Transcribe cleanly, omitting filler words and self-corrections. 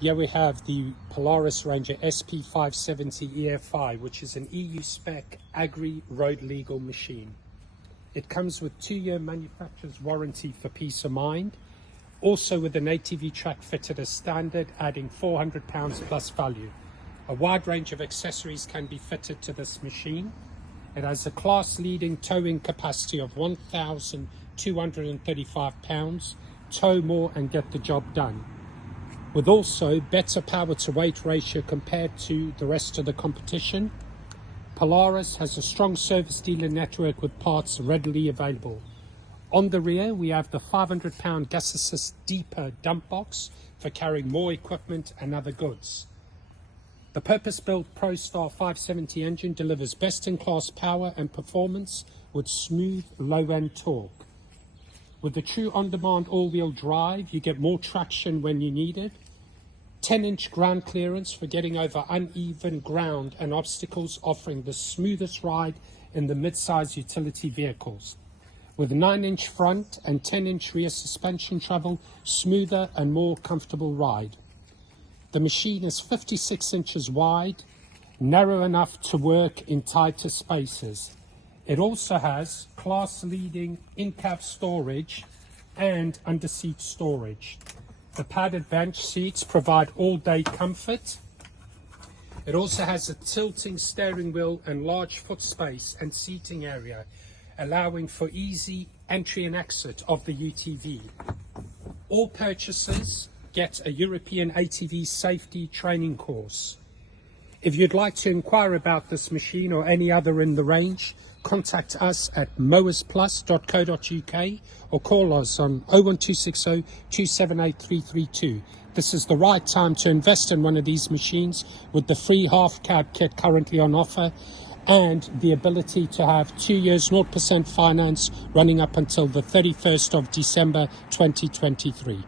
Here we have the Polaris Ranger SP570 EFI, which is an EU Spec Agri road legal machine. It comes with 2-year manufacturer's warranty for peace of mind, also with an ATV track fitted as standard, adding £400 plus value. A wide range of accessories can be fitted to this machine. It has a class-leading towing capacity of 1,235 pounds. Tow more and get the job done, with also better power to weight ratio compared to the rest of the competition. Polaris has a strong service dealer network with parts readily available. On the rear, we have the 500-pound gas assist deeper dump box for carrying more equipment and other goods. The purpose-built ProStar 570 engine delivers best-in-class power and performance with smooth low-end torque. With the true on-demand all-wheel drive, you get more traction when you need it. 10-inch ground clearance for getting over uneven ground and obstacles, offering the smoothest ride in the mid-size utility vehicles. With 9-inch front and 10-inch rear suspension travel, smoother and more comfortable ride. The machine is 56 inches wide, narrow enough to work in tighter spaces. It also has class-leading in-cab storage and under-seat storage. The padded bench seats provide all-day comfort. It also has a tilting steering wheel and large foot space and seating area, allowing for easy entry and exit of the UTV. All purchasers get a European ATV safety training course. If you'd like to inquire about this machine or any other in the range, contact us at mowersplus.co.uk or call us on 01260 278 332. This is the right time to invest in one of these machines with the free half cab kit currently on offer and the ability to have 2 years 0% finance running up until the 31st of December 2023.